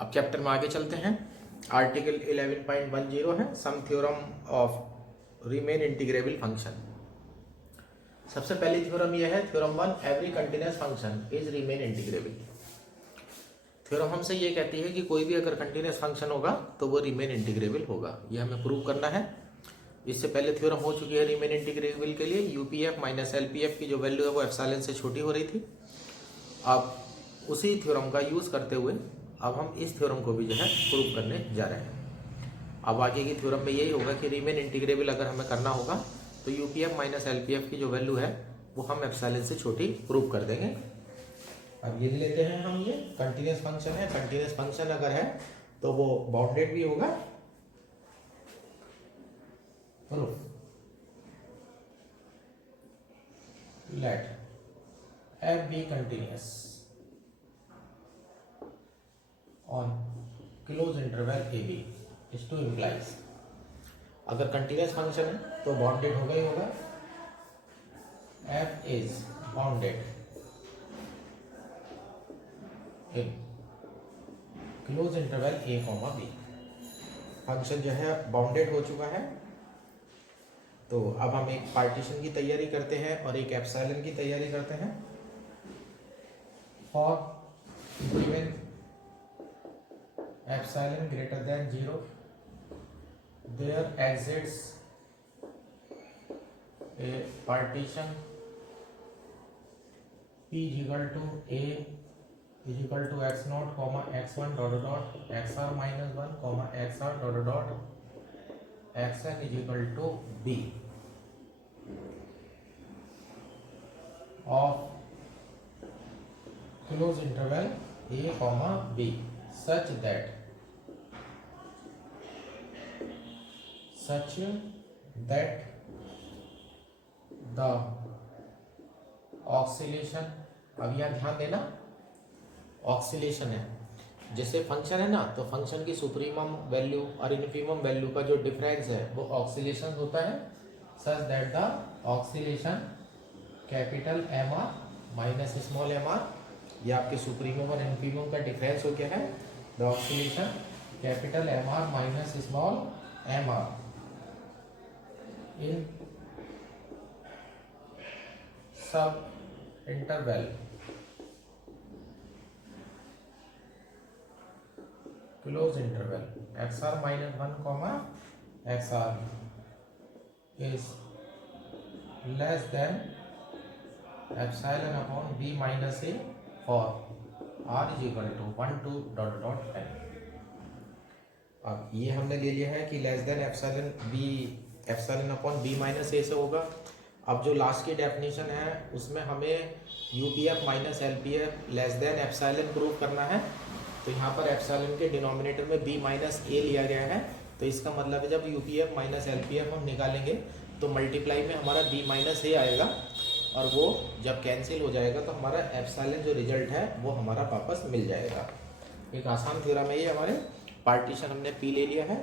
अब चैप्टर में आगे चलते हैं। आर्टिकल 11.10 है some theorem of Riemann integrable function. सबसे पहली थ्योरम यह है theorem 1, every continuous function is Riemann integrable. Theorem हमसे ये कहती है कि कोई भी अगर कंटिन्यूअस फंक्शन होगा तो वो रीमेन इंटीग्रेबल होगा। ये हमें प्रूव करना है। इससे पहले थ्योरम हो चुकी है रीमेन इंटीग्रेबल के लिए यूपीएफ माइनस एलपीएफ की जो वैल्यू है वो एप्सिलॉन से छोटी हो रही थी। अब उसी थ्योरम का यूज करते हुए अब हम इस थ्योरम को भी जो है प्रूव करने जा रहे हैं। अब आगे की थ्योरम में यही होगा कि रीमेन इंटीग्रेबल अगर हमें करना होगा तो यूपीएफ माइनस एलपीएफ की जो वैल्यू है वो हम एप्सिलॉन से छोटी प्रूव कर देंगे। अब ये लेते हैं हम, ये कंटिन्यूअस फंक्शन है। कंटिन्यूअस फंक्शन अगर है तो वो बाउंडेड भी होगा। Proof let F be continuous on close interval A B is to implies. अगर कंटिन्यूअस फंक्शन है तो बाउंडेड होगा ही होगा। F is bounded in close interval A comma B. Function जो है बाउंडेड हो चुका है। तो अब हम एक पार्टीशन की तैयारी करते हैं और एक एप्सिलॉन की तैयारी करते हैं। For given epsilon greater than 0 there exists a partition p is equal to a is equal to x naught comma x1 dot dot xr minus 1 comma xr dot dot xn is equal to b of close interval a comma b such that the oscillation, अब यहाँ ध्यान देना, oscillation है। जैसे function है ना, तो function की सुप्रीमम वैल्यू और इन्फीमम वैल्यू का जो डिफरेंस है वो ऑक्सीलेशन होता है। Such that the oscillation capital M R minus small M R, ये आपके सुप्रीमम और इन्फीमम का डिफरेंस हो क्या है, the oscillation capital M R minus small M R in sub interval close interval xr minus 1 comma xr is less than epsilon upon b minus a for r is equal to 1 to dot dot n। अब ये हमने ले लिया है कि less than epsilon B epsilon upon B minus A से होगा। अब जो लास्ट की डेफिनेशन है उसमें हमें UPF minus LPF less than epsilon prove करना है। तो यहाँ पर एप्सिलॉन के डिनोमिनेटर में बी माइनस ए लिया गया है। तो इसका मतलब है जब यूपीएफ माइनस एलपीएफ हम निकालेंगे तो मल्टीप्लाई में हमारा बी माइनस ए आएगा और वो जब कैंसिल हो जाएगा तो हमारा एप्सिलॉन जो रिजल्ट है वो हमारा वापस मिल जाएगा। एक आसान थ्योरम है ये। हमारे पार्टीशन हमने पी ले लिया है,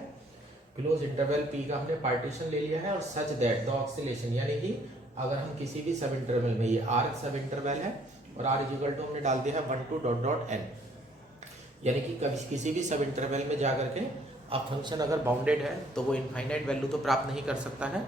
क्लोज इंटरवल पी का हमने पार्टीशन ले लिया है और सच दैट द ऑक्सीलेशन, यानी कि अगर हम किसी भी सब इंटरवल में, ये आर सब इंटरवल है और आर इज इक्वल टू हमने डाल दिया है 1 to डॉट डॉट एन, यानी कि कभी किसी भी सब इंटरवल में जाकर के अब फंक्शन अगर बाउंडेड है तो वो इनफाइनाइट वैल्यू तो प्राप्त नहीं कर सकता है।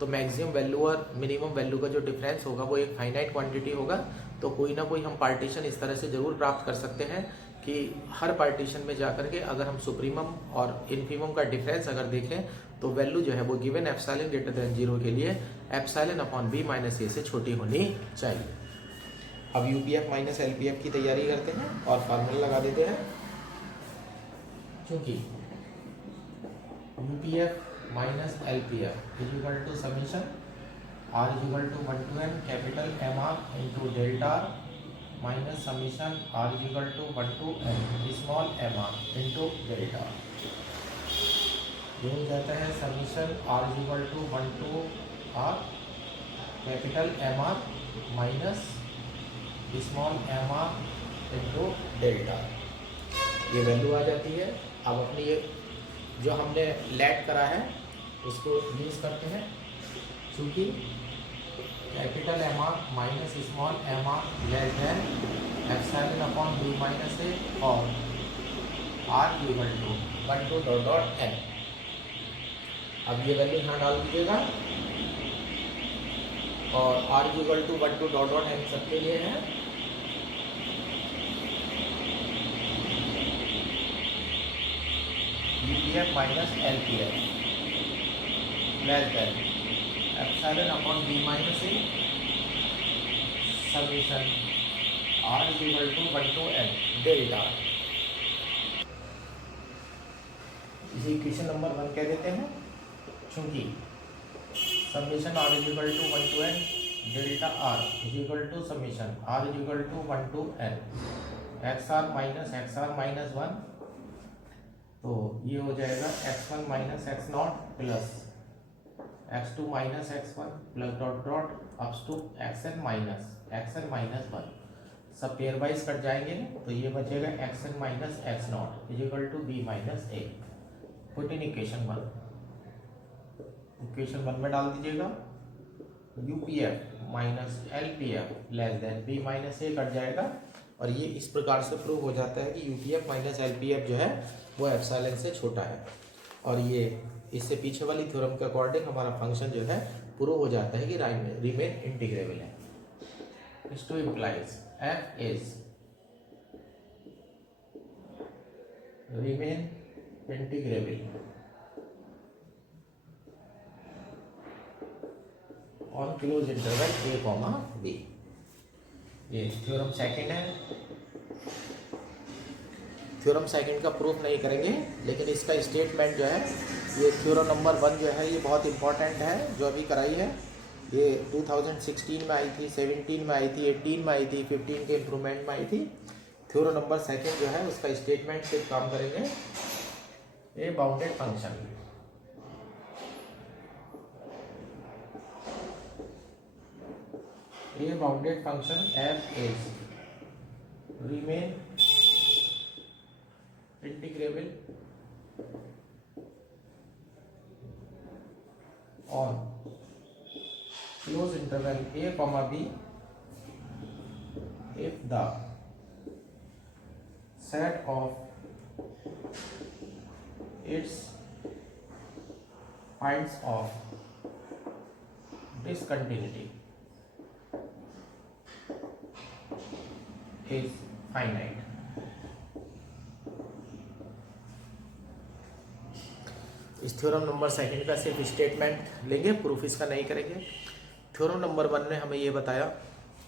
तो मैक्सिमम वैल्यू और मिनिमम वैल्यू का जो डिफरेंस होगा वो एक फाइनाइट क्वांटिटी होगा। तो कोई ना कोई हम पार्टीशन इस तरह से जरूर प्राप्त कर सकते हैं कि हर पार्टीशन में जाकर के अगर हम सुप्रीमम और इन्फीमम का डिफरेंस अगर देखें तो वैल्यू जो है वो गिवन एप्सिलॉन ग्रेटर देन 0 के लिए epsilon upon B minus A से छोटी होनी चाहिए। अब यूपीएफ माइनस एलपीएफ की तैयारी करते हैं और फार्मूला लगा देते हैं। क्योंकि UPF minus LPF is equal to summation R is equal to 1 to n capital M R into delta minus summation R is equal to 1 to n small M R into delta. ये हो जाता है summation R is equal to 1 to r capital M R minus small M R into delta. ये value आ जाती है। अब अपनी ये जो हमने लेट करा है उसको यूज करते हैं। चूँकि capital M R minus small M R less than epsilon upon B minus A और R equal to 1 to dot dot N. अब ये वैल्यू यहाँ डाल दीजिएगा और R equal to 1 to dot dot N सबके लिए है। UPF minus LPF less than epsilon upon B minus A summation R is equal to 1 to N delta। इसे इक्वेशन नंबर 1 कह देते हैं, चूंकि summation R is equal to 1 to N delta R is equal to summation R is equal to 1 to N XR minus 1, तो ये हो जाएगा x1 minus X naught plus x2 minus x1 plus dot dot ups to xn minus 1, सब pair wise cut जाएंगे तो ये बचेगा xn minus X not is equal to b minus A. Put in equation 1 में डाल दीजिएगा UPF minus LPF less than b minus A cut जाएगा और ये इस प्रकार से प्रूव हो जाता है कि UPF माइनस LPF जो है वो एप्सिलॉन से छोटा है। और ये इससे पीछे वाली थ्योरम के अकॉर्डिंग हमारा फंक्शन जो है प्रूव हो जाता है कि रिमेन इंटीग्रेबल है। This to implies f is Riemann integrable on close interval a, b। ये थ्योरम सेकंड है। थ्योरम सेकंड का प्रूफ नहीं करेंगे, लेकिन इसका स्टेटमेंट जो है ये थ्योरम नंबर 1 जो है ये बहुत इंपॉर्टेंट है, जो अभी कराई है। ये 2016 में आई थी, 17 में आई थी, 18 में आई थी, 15 के इम्प्रूवमेंट में आई थी। थ्योरम नंबर सेकंड जो है उसका स्टेटमेंट से काम करेंगे। A bounded function f is remain integrable on close interval a comma b if the set of its points of discontinuity is finite। इस थ्योरम नंबर सेकंड का सिर्फ स्टेटमेंट लेंगे, प्रूफ इसका नहीं करेंगे। थ्योरम नंबर 1 ने हमें ये बताया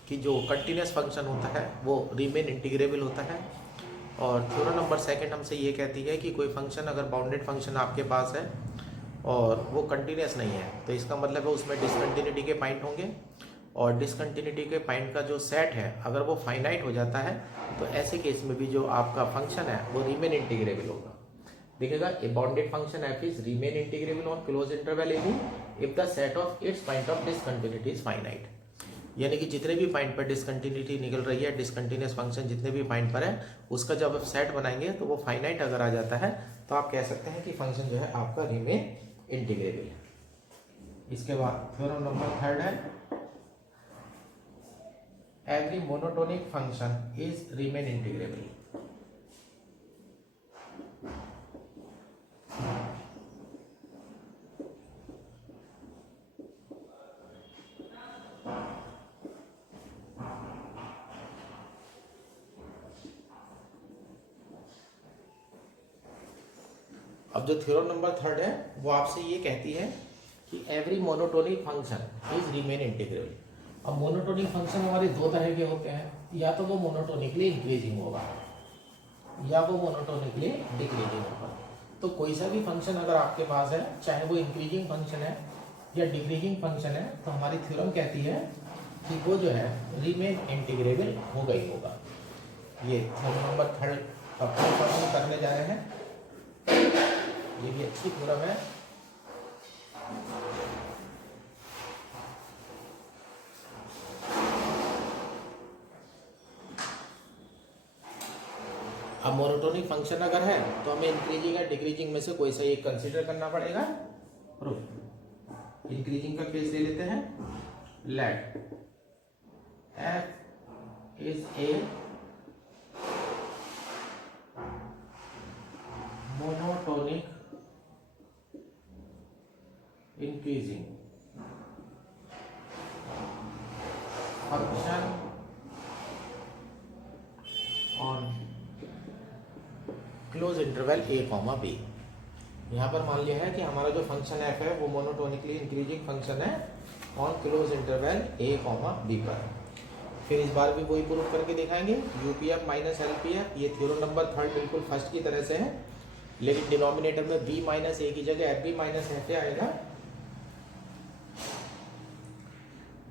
कि जो कंटिन्यूस फंक्शन होता है वो रिमेन इंटीग्रेबल होता है। और थ्योरम नंबर सेकंड हमसे ये कहती है कि कोई फंक्शन अगर बाउंडेड फंक्शन आपके पास है और वो कंटिन्यूस नहीं है तो इसका मतलब है उसमें डिसकंटिन्यूटी के पॉइंट होंगे, और डिसकंटिन्यूटी के पॉइंट का जो सेट है अगर वो फाइनाइट हो जाता है तो ऐसे केस में भी जो आपका फंक्शन है वो रिमेन इंटीग्रेबल होगा। देखिएगा, A bounded function F is Riemann integrable on close interval A B if the set of its point of discontinuity is finite. यानी कि जितने भी पॉइंट पर डिसकंटिन्यूटी निकल रही है, डिसकंटिन्यूस फंक्शन जितने भी पॉइंट पर है उसका जब आप सेट बनाएंगे तो वो फाइनाइट अगर आ जाता है तो आप कह सकते हैं कि फंक्शन जो है आपका रिमेन इंटीग्रेबल है। इसके बाद थ्योरम नंबर 3 है every monotonic function is remain integrable। अब जो थ्योरम नंबर 3 है वो आपसे ये कहती है कि every monotonic function is Riemann integrable. अब मोनोटोनिक फंक्शन हमारे दो तरह के होते हैं, या तो वो मोनोटोनिकली इंक्रीजिंग होगा या वो मोनोटोनिकली डिक्रीजिंग होगा। तो कोई सा भी फंक्शन अगर आपके पास है, चाहे वो इंक्रीजिंग फंक्शन है या डिक्रीजिंग फंक्शन है, तो हमारी थ्योरम कहती है कि वो जो है रिमेन इंटीग्रेबल होगा ही होगा। ये थ्योरम नंबर 3 का करने जा रहे हैं। ये भी अच्छी थ्योरम है। अब मोनोटोनिक फंक्शन अगर है तो हमें इंक्रीजिंग या डिक्रीजिंग में से कोई सा एक कंसीडर करना पड़ेगा। प्रूफ इंक्रीजिंग का केस ले लेते हैं। Let f is a increasing function on close interval a comma B. यहाँ पर मान लिया है कि हमारा जो फंक्शन f है वो मोनोटोनिकली इंक्रीजिंग फंक्शन है on close interval a comma B पर। फिर इस बार भी वही प्रूफ करके दिखाएंगे, यूपीएफ माइनस एलपीएफ, ये थ्योरम नंबर 3 बिल्कुल फर्स्ट की तरह से है, लेकिन डिनोमिनेटर में b माइनस ए की जगह F B minus F A आएगा।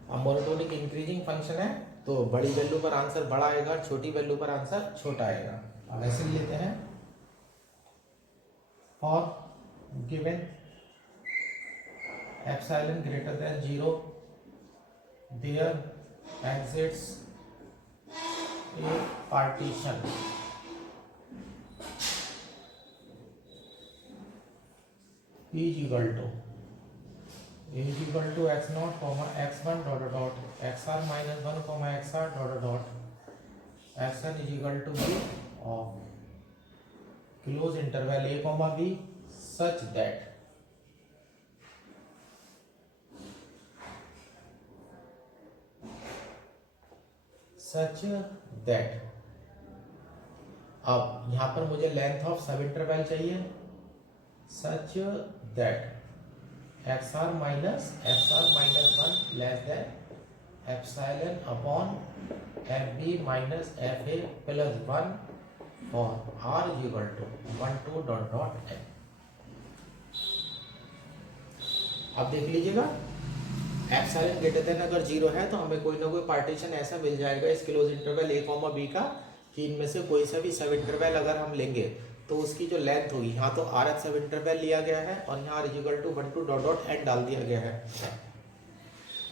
अब मोनोटोनिक इंक्रीजिंग फंक्शन है तो बड़ी वैल्यू पर आंसर बड़ा आएगा, छोटी वैल्यू पर आंसर छोटा आएगा। अब ऐसे लेते हैं, for given epsilon greater than 0 there exits a partition p is equal to x naught comma x1 dot dot xr minus 1 comma xr dot dot xn is equal to b of close interval a comma b such that अब यहां पर मुझे length of sub interval चाहिए, such that X R minus 1 less than epsilon upon F B minus F A plus 1 for R is equal to 1 2 dot dot N. अब देख लीजिएगा, epsilon greater then अगर 0 है तो हमें कोई ना कोई पार्टीशन ऐसा मिल जाएगा इस close interval a comma b का कि इनमें से कोई सा भी सब इंटरवल अगर हम लेंगे तो उसकी जो लेंथ होगी, यहाँ तो आर एच सब इंटरवल लिया गया है और यहाँ r equal to 1 2 dot dot N डाल दिया गया है,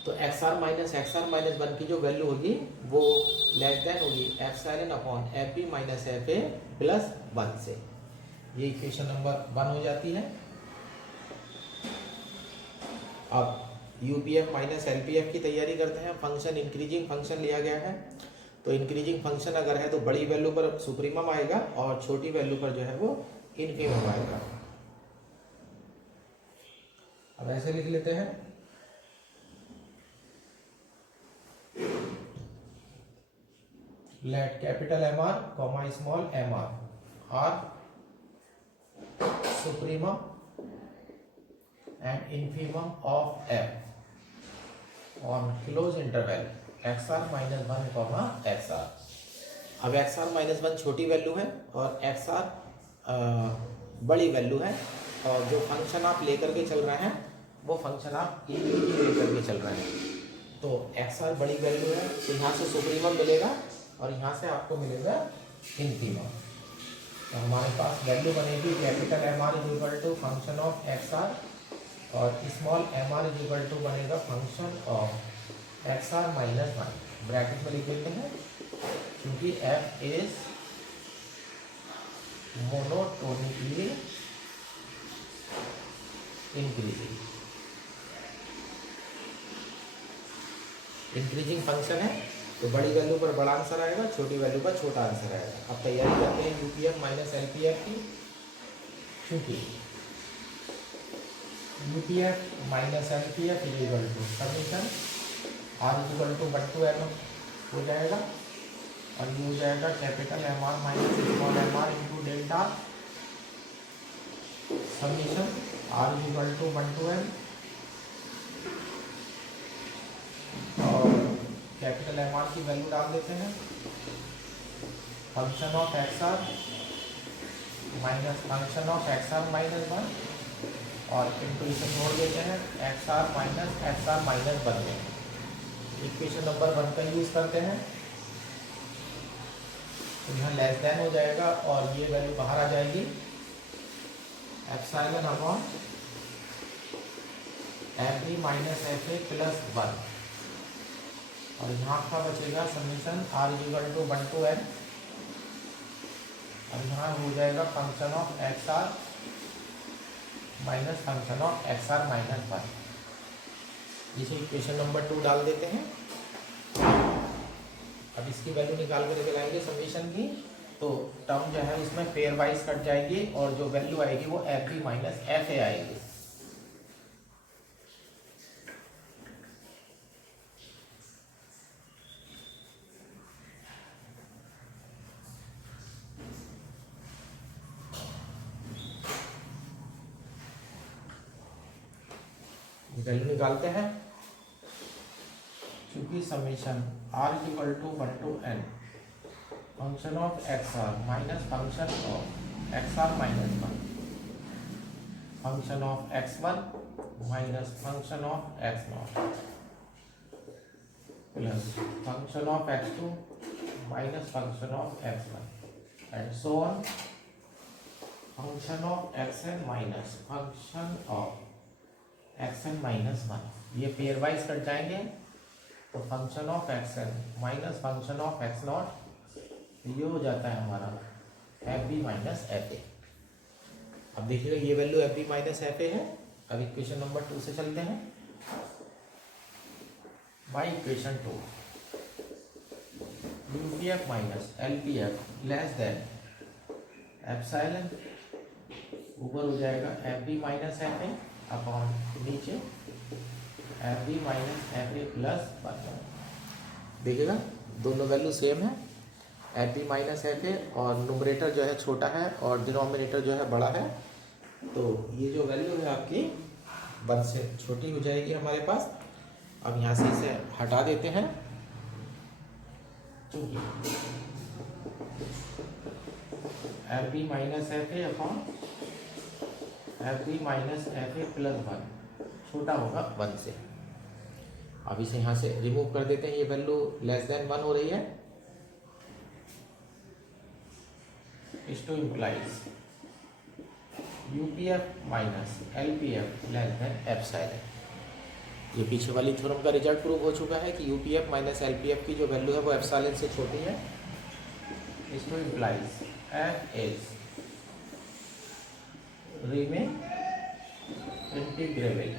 तो एक्सआर माइनस 1 की जो वैल्यू होगी वो लेस देन होगी epsilon upon F B minus F A plus 1 से। ये इक्वेशन नंबर 1 हो जाती है। अब यूपीएफ माइनस एलपीएफ की तैयारी करते हैं। फंक्शन इंक्रीजिंग फंक्शन लिया गया है, तो इंक्रीजिंग फंक्शन अगर है तो बड़ी वैल्यू पर सुप्रीमम आएगा और छोटी वैल्यू पर जो है वो इनफीमम आएगा। अब ऐसे लिख लेते हैं, let capital M R comma small M R supremum and infimum of f on close interval xr minus 1 comma xr। अब xr माइनस 1 छोटी वैल्यू है और xr बड़ी वैल्यू है, और जो फंक्शन आप लेकर के चल रहे हैं वो फंक्शन आप e लेकर के चल रहे हैं, तो xr बड़ी वैल्यू है तो यहाँ से सुप्रीमम मिलेगा और यहाँ से आपको मिलेगा इनफीमम। तो हमारे पास वैल्यू बनेगी capital M R is equal to function of xr और small M R is equal to बनेगा function of X R minus 1। Bracket में लिख देते हैं क्योंकि F is monotonically increasing function है तो बड़ी वैल्यू पर बड़ा आंसर आएगा, छोटी वैल्यू पर छोटा आंसर आएगा। अब तैयारी करते हैं यूपीएफ माइनस एलपीएफ की, क्योंकि UPF minus LPF is equal to summation R is equal to 1 to n हो जाएगा और ये हो जाएगा capital M R minus small M R into delta summation R is equal to 1 to n और capital M R की value डाल देते हैं, function of X R minus function of X R minus 1 और इंटू जोड़ देते हैं x R minus 1 में। इक्वेशन नंबर 1 का यूज करते हैं तो यहाँ लेस देन हो जाएगा और ये वैल्यू बाहर आ जाएगी epsilon upon F B minus F A plus 1 और यहाँ का बचेगा summation R is equal to 1 to n और यहाँ हो जाएगा function of X R minus function of X R minus 1। इसे इक्वेशन नंबर 2 डाल देते हैं। अब इसकी वैल्यू निकाल कर लेके लाएंगे समीशन की, तो टर्म जो है इसमें पेयर वाइज कट जाएगी और जो वैल्यू आएगी वो F B minus F A आएगी। वैल्यू निकालते हैं। चूंकि summation r equal to 1 to n function of xr minus function of xr minus 1 function of x1 minus function of x0 plus function of x2 minus function of x1 and so on function of xn minus function of xn minus 1। ये pairwise cut जाएंगे तो function of xn minus function of x0 ये हो जाता है हमारा fb minus fa। अब देखिएगा ये वैल्यू fb माइनस fa है। अब इक्वेशन नंबर 2 से चलते हैं। By equation 2 UPF minus LPF less than epsilon ऊपर हो जाएगा fb माइनस fa अपॉन नीचे fb माइनस fa प्लस 1। देखिएगा दोनों वैल्यू सेम है, fb माइनस fa और न्यूमरेटर जो है छोटा है और डिनोमिनेटर जो है बड़ा है। तो ये जो वैल्यू है आपकी 1 से छोटी हो जाएगी हमारे पास। अब यहाँ से इसे हटा देते हैं। fb minus fa upon fb minus fa plus 1 छोटा होगा 1 से। अब इसे यहाँ से रिमूव कर देते हैं। ये वैल्यू लेस देन 1 हो रही है। इस two implies UPF minus LPF less than epsilon. ये पीछे वाली थ्योरम का रिजल्ट प्रूव हो चुका है कि यूपीएफ माइनस एलपीएफ की जो वैल्यू है वो एप्सिलॉन से छोटी है। इस two implies F is Riemann integrable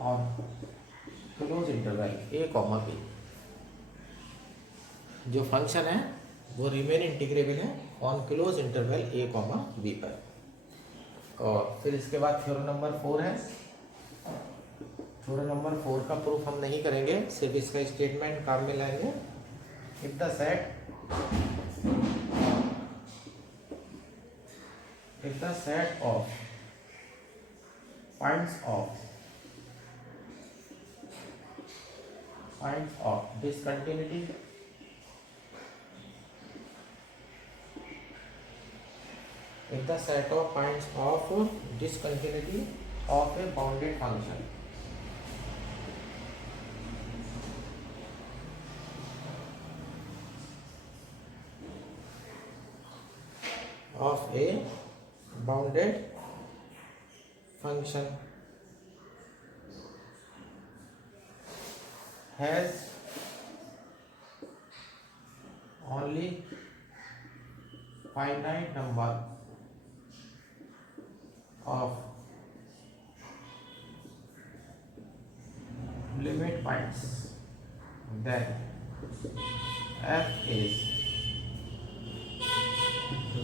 on close interval a, b। जो फंक्शन है वो रिमेन इंटीग्रेबल है on close interval a, b पर। और फिर इसके बाद थ्योरम नंबर 4 है। थ्योरम नंबर 4 का प्रूफ हम नहीं करेंगे, सिर्फ इसका स्टेटमेंट काम में लाएंगे। If the set of points of discontinuity if the set of points of discontinuity of a bounded function has only finite number of limit points, then f is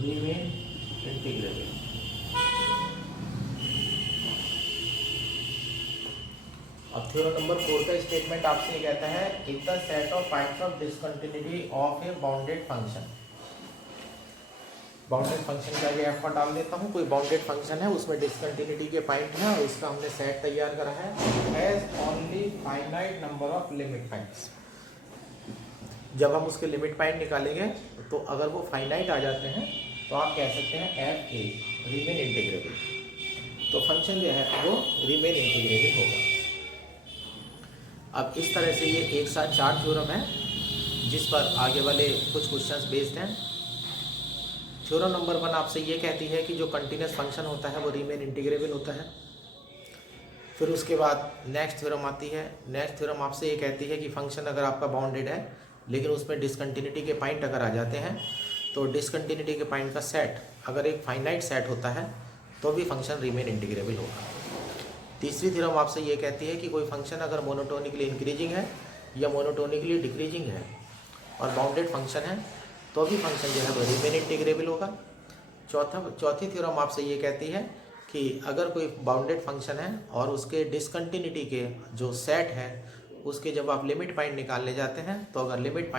remain integrable। अब theorem number 4 का statement आपसे ये कहता है if the set of points of discontinuity of A bounded function. Bounded function का ये F डाल देता हूँ। कोई बाउंडेड फंक्शन है उसमें डिसकंटिन्यूटी के पॉइंट हैं और इसका हमने सेट तैयार करा है। Has only finite number of limit points. जब हम उसके लिमिट पॉइंट निकालेंगे तो अगर वो फाइनाइट आ जाते हैं तो आप कह सकते हैं एफ ए रिमेन इंटीग्रेबल। तो फंक्शन जो है वो रिमेन इंटीग्रेबल होगा। अब इस तरह से ये एक साथ 4 थ्योरम है जिस पर आगे वाले कुछ क्वेश्चंस बेस्ड हैं। थ्योरम नंबर 1 आपसे ये कहती है कि जो कंटिन्यूस फंक्शन होता है वो रिमेन इंटीग्रेबल होता है। फिर उसके बाद नेक्स्ट थ्योरम आती है। नेक्स्ट थ्योरम आपसे ये कहती है कि फंक्शन अगर आपका बाउंडेड है लेकिन उसमें डिसकंटिन्यूटी के पॉइंट अगर आ जाते हैं तो डिसकंटिन्यूटी के पॉइंट का सेट अगर एक फाइनाइट सेट होता है तो भी फंक्शन रिमेन इंटीग्रेबल होगा। तीसरी थ्योरम आपसे ये कहती है कि कोई फंक्शन अगर मोनोटोनिकली इंक्रीजिंग है या मोनोटोनिकली डिक्रीजिंग है और बाउंडेड फंक्शन है तो भी फंक्शन जो है वो रिमेन इंटीग्रेबल होगा। चौथी थ्योरम आपसे ये कहती है कि अगर कोई बाउंडेड फंक्शन है और उसके डिसकंटिन्यूटी के जो सेट है उसके जब आप लिमिट पॉइंट निकालने जाते हैं तो अगर लिमिट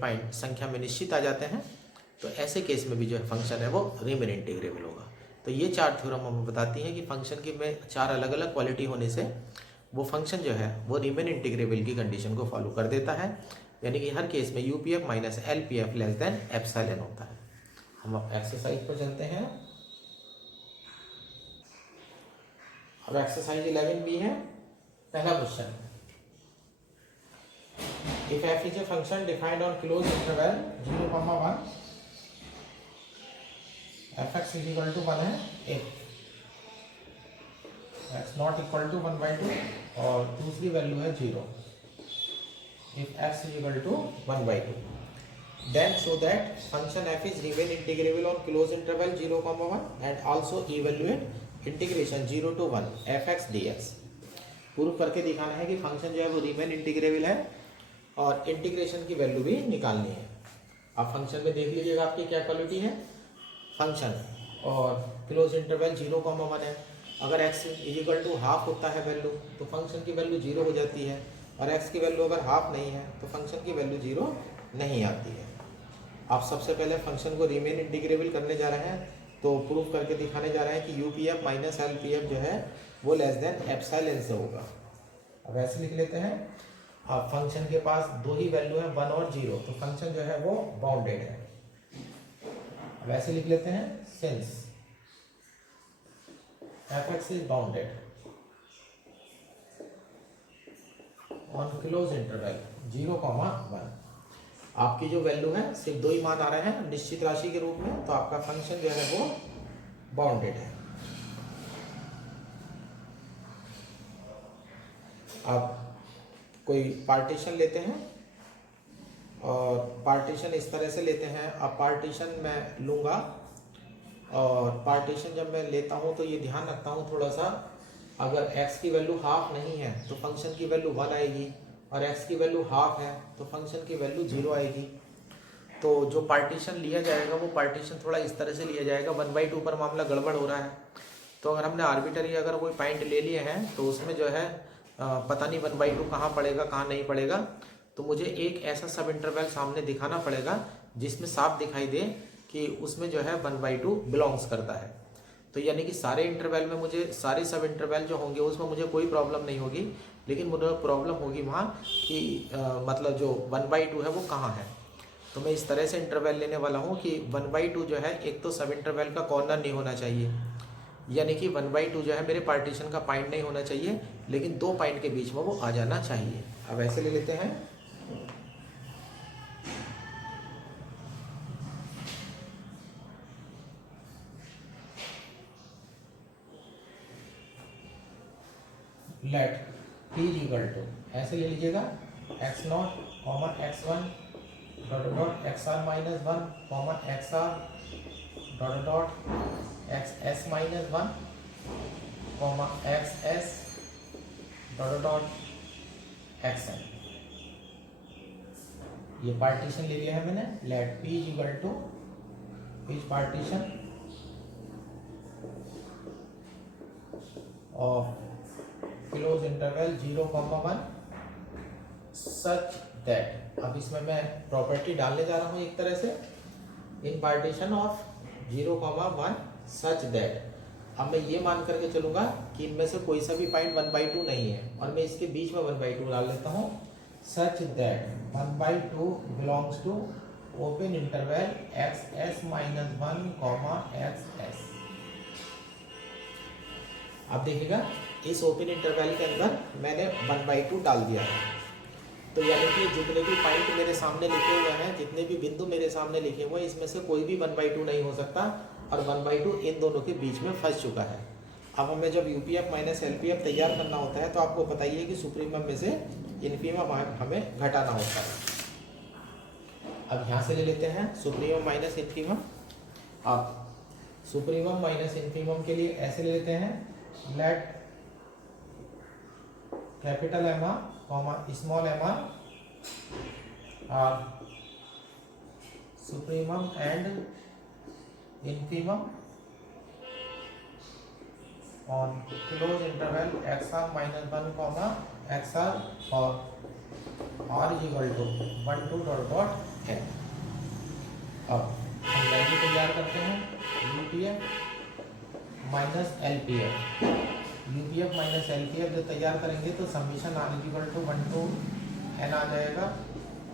पॉइंट संख्या में निश्चित आ जाते हैं तो ऐसे केस में भी जो फंक्शन है वो रिमेन इंटीग्रेबल होगा। तो ये 4 थ्योरम हमें बताती हैं कि फंक्शन की में 4 अलग अलग क्वालिटी होने से वो फंक्शन जो है वो रीमेन इंटीग्रेबल की कंडीशन को फॉलो कर देता है, यानी कि हर केस में UPF minus LPF less than epsilon होता है। हम अब एक्सरसाइज पर चलते हैं। अब एक्सरसाइज 11 भी है। पहला question, if F is a function defined on close interval 0,1 F X is equal to 1 है, if X not equal to 1/2 और दूसरी वैल्यू है 0, if X is equal to 1/2 then show that function f is remain integrable on closed interval 0,1 and also evaluate integration 0 to 1 fx dx। Prove करके दिखाना है कि function जो है वो रीमेन इंटीग्रेबल है और इंटीग्रेशन की वैल्यू भी निकालनी है। आप फंक्शन में देख लीजिएगा आपकी क्या क्वालिटी है, फंक्शन और क्लोज इंटरवल 0,1 है। अगर x इक्वल टू हाफ होता है वैल्यू तो फंक्शन की वैल्यू 0 हो जाती है, और x की वैल्यू अगर हाफ नहीं है तो फंक्शन की वैल्यू 0 नहीं आती है। आप सबसे पहले फंक्शन को रीमेन इंटीग्रेबल करने जा रहे हैं, तो प्रूफ करके दिखाने जा रहे हैं कि यूपीएफ माइनस एलपीएफ जो है वो लेस देन एप्सिलॉन से होगा। अब ऐसे लिख लेते हैं, अब फंक्शन के पास दो ही वैल्यू है 1 और 0, तो फंक्शन जो है वो बाउंडेड है। अब ऐसे लिख लेते हैं, since fx is bounded on close interval 0,1। आपकी जो वैल्यू है सिर्फ दो ही मान आ रहे हैं निश्चित राशि के रूप में, तो आपका फंक्शन जो है वो बाउंडेड है। अब कोई पार्टीशन लेते हैं और पार्टीशन इस तरह से लेते हैं। अब पार्टीशन मैं लूँगा और पार्टीशन जब मैं लेता हूँ तो ये ध्यान रखता हूँ थोड़ा सा, अगर x की वैल्यू हाफ नहीं है तो फंक्शन की वैल्यू 1 आएगी, और x की वैल्यू हाफ है तो फंक्शन की वैल्यू 0 आएगी। तो जो पार्टीशन लिया जाएगा वो पार्टीशन थोड़ा इस तरह से लिया जाएगा, 1/2 पर मामला गड़बड़ हो रहा है। तो अगर हमने आर्बिटरी अगर कोई पॉइंट ले लिए हैं तो उसमें जो है पता नहीं 1/2 कहाँ पड़ेगा कहाँ नहीं पड़ेगा, तो मुझे एक ऐसा सब इंटरवल सामने दिखाना पड़ेगा जिसमें साफ दिखाई दे कि उसमें जो है 1/2 बिलोंग्स करता है। तो यानी कि सारे इंटरवल में मुझे सारे सब इंटरवल जो होंगे उसमें मुझे कोई प्रॉब्लम नहीं होगी, लेकिन मुझे प्रॉब्लम होगी वहाँ कि मतलब जो 1/2 है वो कहाँ है। तो मैं इस तरह से इंटरवल लेने वाला हूँ कि 1/2 जो है एक तो सब इंटरवल का कॉर्नर नहीं होना चाहिए, यानी कि 1/2 जो है मेरे पार्टीशन का पॉइंट नहीं होना चाहिए, लेकिन दो पॉइंट के बीच में वो आ जाना चाहिए। अब ऐसे ले लेते हैं, लेट p इक्वल टू ऐसे ले लीजिएगा x0 comma x1 dot dot xr minus 1 comma xr dot dot xs minus 1 comma xs dot dot xn। ये पार्टीशन ले लिया है मैंने। Let p equal to is partition of close interval 0,1 such that, अब इसमें मैं प्रॉपर्टी डालने जा रहा हूँ एक तरह से, इन पार्टीशन ऑफ 0,1 सच दैट। अब मैं ये मान करके चलूँगा कि इनमें से कोई सा भी पॉइंट 1/2 नहीं है, और मैं इसके बीच में 1/2 डाल लेता हूँ। Such that 1/2 belongs to open interval xs minus 1 comma xs। अब देखिएगा इस ओपन इंटरवल के अंदर मैंने 1/2 डाल दिया है, तो यानी कि जितने भी पॉइंट मेरे सामने लिखे हुए हैं, जितने भी बिंदु मेरे सामने लिखे हुए हैं, इसमें से कोई भी 1/2 नहीं हो सकता, और 1/2 इन दोनों के बीच में फंस चुका है। अब हमें जब यूपीएफ माइनस एलपीएफ तैयार करना होता है तो आपको पता ही है कि सुप्रीमम में से इन्फीमम हमें घटाना होता है। अब यहाँ से ले लेते हैं सुप्रीमम माइनस इन्फीमम। अब सुप्रीमम माइनस इन्फीमम के लिए ऐसे ले लेते हैं, let capital M R comma small M R R supremum and infimum on close interval xr minus 1 comma xr और r equal to 1 to dot dot n। अब हम वैल्यू तैयार करते हैं UPF minus LPF, UPF minus LPF जब तैयार करेंगे तो summation R equal to 1 to n आ जाएगा,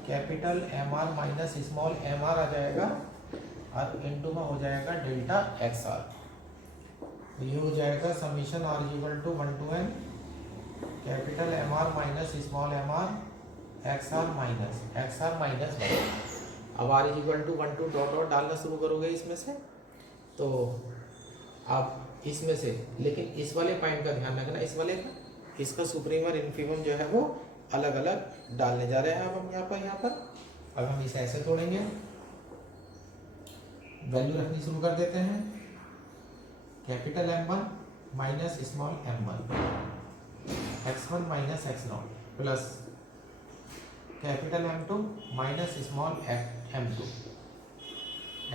capital MR minus small mr आ जाएगा और इनटू में हो जाएगा डेल्टा XR। ये हो जाएगा summation R equal to 1 to n capital MR minus small mr XR minus 1। अब R equal to 1 to dot dot डालना शुरू करोगे इसमें से, तो आप इसमें से, लेकिन इस वाले पॉइंट का ध्यान रखना, इस वाले का, इसका सुप्रीम और इन्फीमम जो है वो अलग अलग डालने जा रहे हैं। अब हम यहाँ पर अब हम इसे ऐसे तोड़ेंगे, वैल्यू रखनी शुरू कर देते हैं, capital M1 minus small m1 x1 minus x0 plus capital M2 minus small m2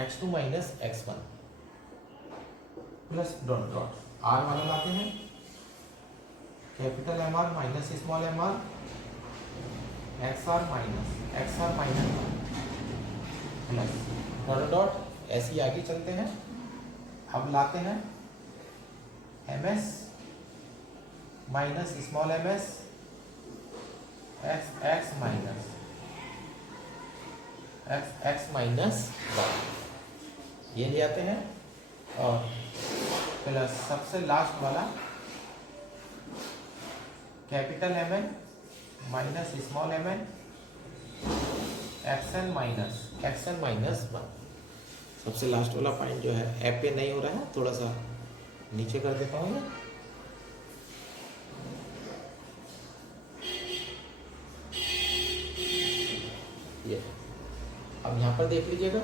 x2 minus x1 plus dot dot R वाला लाते हैं, capital MR minus small mr XR minus 1 plus dot dot, ऐसे ही आगे चलते हैं। अब लाते हैं MS minus small ms x minus x minus 1, ये ले आते हैं और प्लस सबसे लास्ट वाला capital MN minus small mn xn minus 1। सबसे लास्ट वाला पॉइंट जो है ऐप पे नहीं हो रहा है, थोड़ा सा नीचे कर देता हूँ। ये अब यहाँ पर देख लीजिएगा,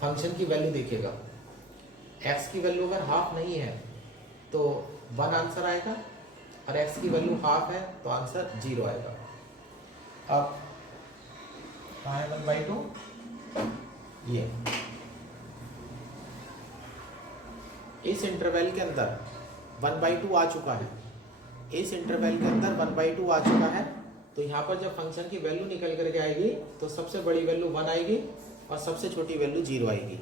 फंक्शन की वैल्यू देखिएगा, x की वैल्यू अगर हाफ नहीं है तो 1 आंसर आएगा, और x की वैल्यू हाफ है तो आंसर 0 आएगा। अब कहाँ है 1/2, ये इस इंटरवल के अंदर 1/2 आ चुका है, इस इंटरवल के अंदर 1/2 आ चुका है, तो यहाँ पर जब फंक्शन की वैल्यू निकल करके आएगी तो सबसे बड़ी वैल्यू 1 आएगी और सबसे छोटी वैल्यू 0 आएगी।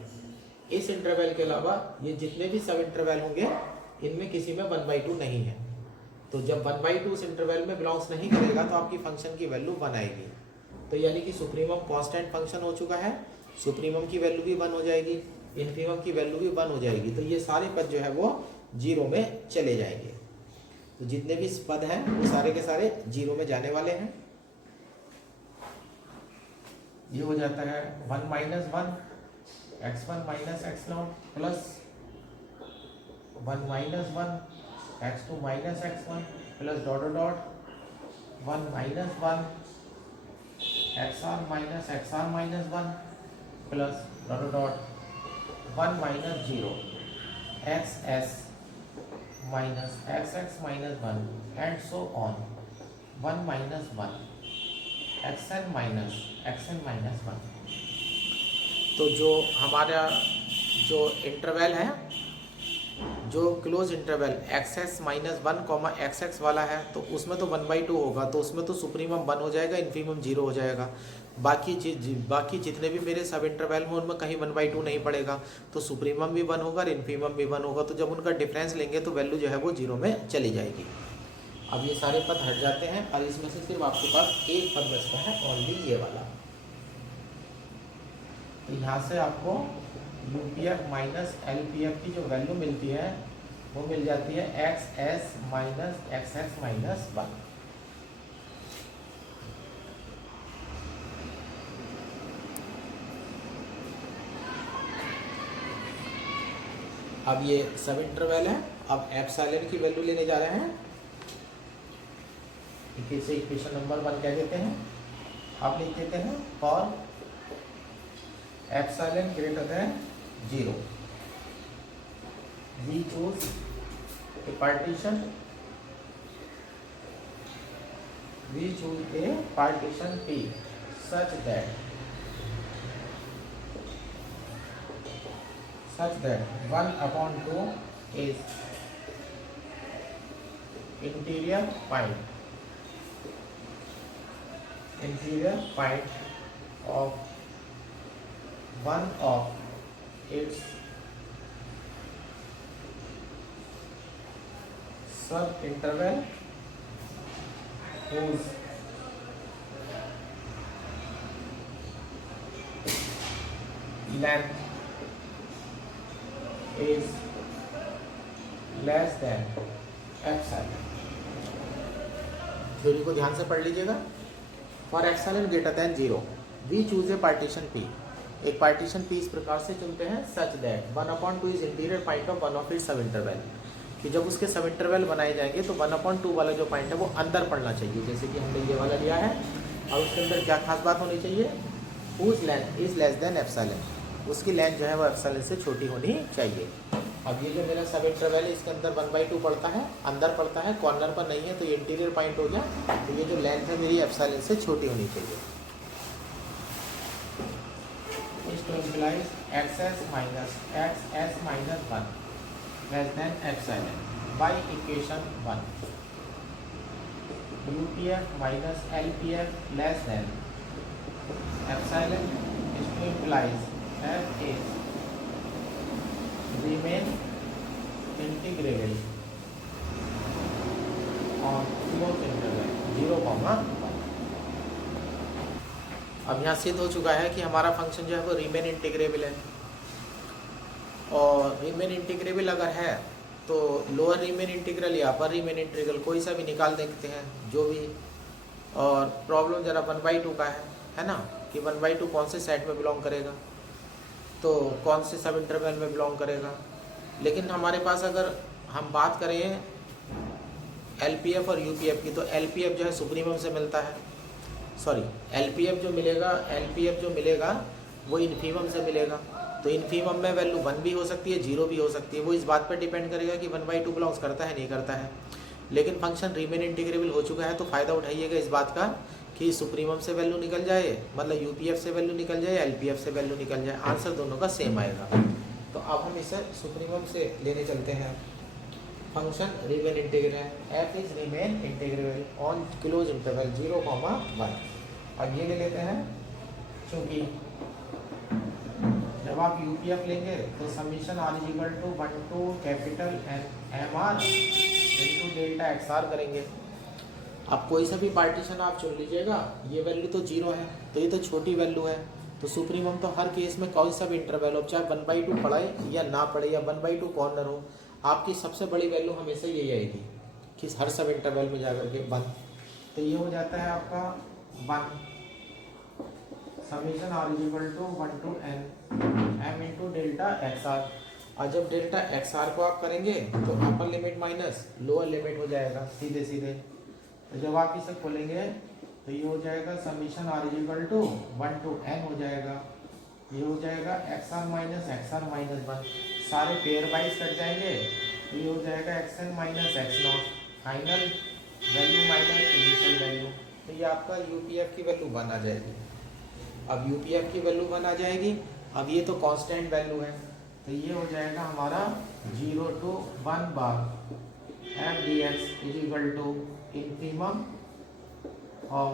इस इंटरवल के अलावा ये जितने भी सब इंटरवल होंगे इनमें किसी में 1/2 नहीं है, तो जब 1/2 उस इंटरवल में बिलोंग्स नहीं करेगा तो आपकी फंक्शन की वैल्यू 1 आएगी। तो यानी कि सुप्रीमम कांस्टेंट फंक्शन हो चुका है, सुप्रीमम की वैल्यू भी 1 हो जाएगी, इन्फीमम की वैल्यू भी 1 हो जाएगी, तो ये सारे पद जो है वो 0 में चले जाएंगे। तो जितने भी पद हैं वो सारे के सारे 0 में जाने वाले हैं। ये हो जाता है 1 minus 1 x1 minus x0 plus 1 minus 1 x2 minus x1 plus dot dot 1 minus 1 XR minus 1 plus dot dot 1 minus 0 XS minus XX minus 1 and so on 1 minus 1 XN minus 1। तो जो हमारा जो इंटरवल है, जो close interval XS minus 1 XX वाला है, तो उसमें तो 1/2 होगा, तो उसमें तो सुप्रीमम 1 हो जाएगा, इन्फीमम 0 हो जाएगा। बाकी जितने भी मेरे सब इंटरवल में उनमें कहीं 1/2 नहीं पड़ेगा, तो सुप्रीमम भी 1 होगा और इन्फीमम भी 1 होगा, तो जब उनका डिफरेंस लेंगे तो वैल्यू जो है वो 0 में चली जाएगी। अब ये सारे पद हट जाते हैं और इसमें से सिर्फ आपके पास एक पद बचता है, ओनली ये वाला। तो यहाँ से आपको UPF माइनस LPF की जो वैल्यू मिलती है वो मिल जाती है XS माइनस XX माइनस 1। अब ये सब इंटरवल है, अब एप्सिलॉन की वैल्यू लेने जा रहे हैं, इसे इक्वेशन नंबर 1 कह देते हैं। आप लिख देते हैं for epsilon greater than 0 we choose a partition P such that 1/2 is interior point of one of its sub interval whose length is less than epsilon। Theory को ध्यान से पढ़ लीजिएगा। For epsilon greater than 0 we choose a partition P। एक partition P इस प्रकार से चुनते हैं such that 1/2 is interior point of one of its sub interval, कि जब उसके सब इंटरवल बनाए जाएंगे तो 1/2 वाला जो पॉइंट है वो अंदर पड़ना चाहिए, जैसे कि हमने ये वाला लिया है। और उसके अंदर क्या खास बात होनी चाहिए, whose length is less than epsilon, उसकी लेंथ जो है वो एप्सिलॉन से छोटी होनी चाहिए। अब ये जो मेरा सब इंटरवल है इसके अंदर 1/2 पड़ता है, अंदर पड़ता है, कॉर्नर पर नहीं है, तो ये इंटीरियर पॉइंट हो गया। तो ये जो लेंथ है मेरी एप्सिलॉन से छोटी होनी चाहिए। इस implies xs minus 1 less than epsilon by equation 1। UPF minus LPF less than epsilon is to implies f is remain integrable on closed interval 0,1। अब यहाँ सिद्ध हो चुका है कि हमारा फंक्शन जो है वो रीमेन इंटीग्रेबल है, और रीमेन इंटीग्रेबल अगर है तो लोअर रीमेन इंटीग्रल या अपर रीमेन इंटीग्रल कोई सा भी निकाल देखते हैं जो भी। और प्रॉब्लम जरा 1/2 का है ना, कि 1/2 कौन से सेट में बिलोंग करेगा, तो कौन से सब इंटरवल में बिलोंग करेगा। लेकिन हमारे पास अगर हम बात करें LPF और UPF की, तो LPF जो है सुप्रीमम से मिलता है, सॉरी LPF जो मिलेगा वो इन्फीमम से मिलेगा। तो इन्फीमम में वैल्यू 1 भी हो सकती है, 0 भी हो सकती है, वो इस बात पर डिपेंड करेगा कि 1/2 बिलोंग्स करता है नहीं करता है। लेकिन फंक्शन रीमेन इंटीग्रेबल हो चुका है तो फ़ायदा उठाइएगा इस बात का कि सुप्रीमम से वैल्यू निकल जाए, मतलब UPF से वैल्यू निकल जाए, LPF से वैल्यू निकल जाए, आंसर दोनों का सेम आएगा। तो अब हम इसे सुप्रीमम से लेने चलते हैं। Function Riemann integrable f is Riemann integrable on close interval 0,1। अब ये ले लेते हैं, क्योंकि जब आप UPF लेंगे तो summation r is equal to 1 to capital MR into delta XR करेंगे। अब कोई सा भी पार्टीशन आप चुन लीजिएगा, ये वैल्यू तो 0 है तो ये तो छोटी वैल्यू है, तो सुप्रीमम तो हर केस में कोई सा भी इंटरवल हो, चाहे 1/2 पढ़े या ना पढ़े या 1/2 कॉर्नर हो, आपकी सबसे बड़ी वैल्यू हमेशा यही आएगी कि हर सब इंटरवल में जाकर के 1। तो ये हो जाता है आपका 1 summation r is equal to 1 to m into delta XR। और जब डेल्टा XR को आप करेंगे तो upper limit minus lower limit हो जाएगा सीधे सीधे। तो जब आप इसे खोलेंगे तो ये हो जाएगा summation r is equal to 1 to n हो जाएगा, ये हो जाएगा XR माइनस 1 सारे पेयर वाइज कट जाएंगे, ये हो जाएगा xn minus x0 final value minus initial value. तो ये आपका UPF की वैल्यू 1 आ जाएगी। अब UPF की वैल्यू 1 आ जाएगी। अब ये तो कांस्टेंट वैल्यू है, तो ये हो जाएगा हमारा 0 to 1 बार f dx is equal to infimum of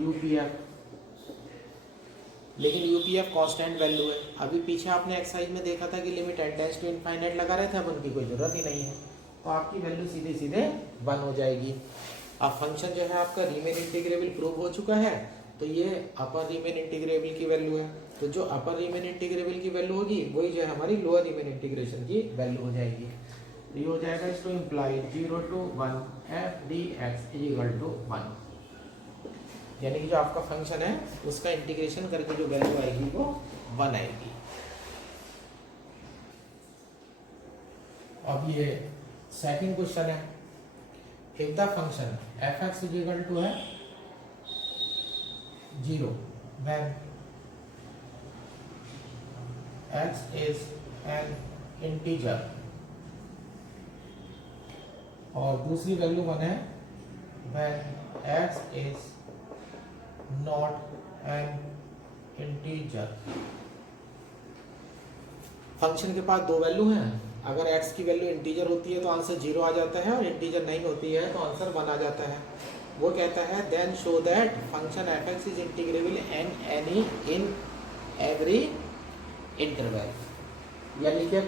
UPF। लेकिन UPF कांस्टेंट वैल्यू है। अभी पीछे आपने एक्सरसाइज में देखा था कि limit n tends to infinite लगा रहे थे, अब उनकी कोई ज़रूरत ही नहीं है, तो आपकी वैल्यू सीधे सीधे 1 हो जाएगी। अब फंक्शन जो है आपका रीमेन इंटीग्रेबल प्रूव हो चुका है, तो ये अपर रीमेन इंटीग्रेबल की वैल्यू है। तो जो अपर रीमेन इंटीग्रेबल की वैल्यू होगी वही जो है हमारी लोअर रीमेन इंटीग्रेशन की वैल्यू हो जाएगी। तो ये हो जाएगा इस to imply 0 to 1 f dx is equal to 1, यानी कि जो आपका फंक्शन है उसका इंटीग्रेशन करके जो वैल्यू आएगी वो 1 आएगी। अब ये सेकंड क्वेश्चन है, if the function fx is equal to है 0 when x is an integer और दूसरी वैल्यू 1 है when x is not an integer। Function के पास दो वैल्यू हैं, अगर x की वैल्यू इंटीजर होती है तो आंसर 0 आ जाता है, और इंटीजर नहीं होती है तो आंसर 1 आ जाता है। वो कहता है then show that function fx is integrable an any in every interval. यानी कि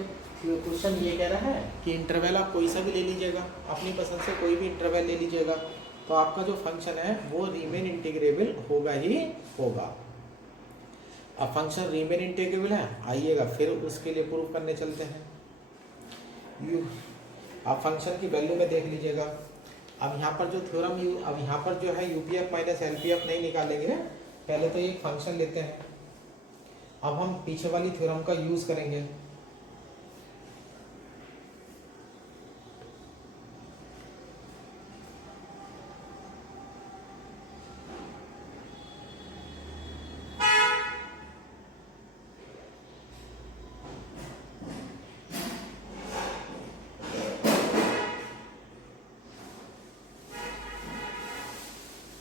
क्वेश्चन ये कह रहा है कि इंटरवल आप कोई सा भी ले लीजिएगा, अपनी पसंद से कोई भी इंटरवल ले लीजिएगा, तो आपका जो फंक्शन है वो रीमेन इंटीग्रेबल होगा ही होगा। अब फंक्शन रीमेन इंटीग्रेबल है, आइएगा फिर उसके लिए प्रूफ करने चलते हैं। आप फंक्शन की वैल्यू में देख लीजिएगा। अब यहाँ पर जो थ्योरम अब यहाँ पर जो है यूपीएफ माइनस एलपीएफ नहीं निकालेंगे, पहले तो एक फंक्शन लेते हैं। अब हम पीछे वाली थ्योरम का यूज करेंगे।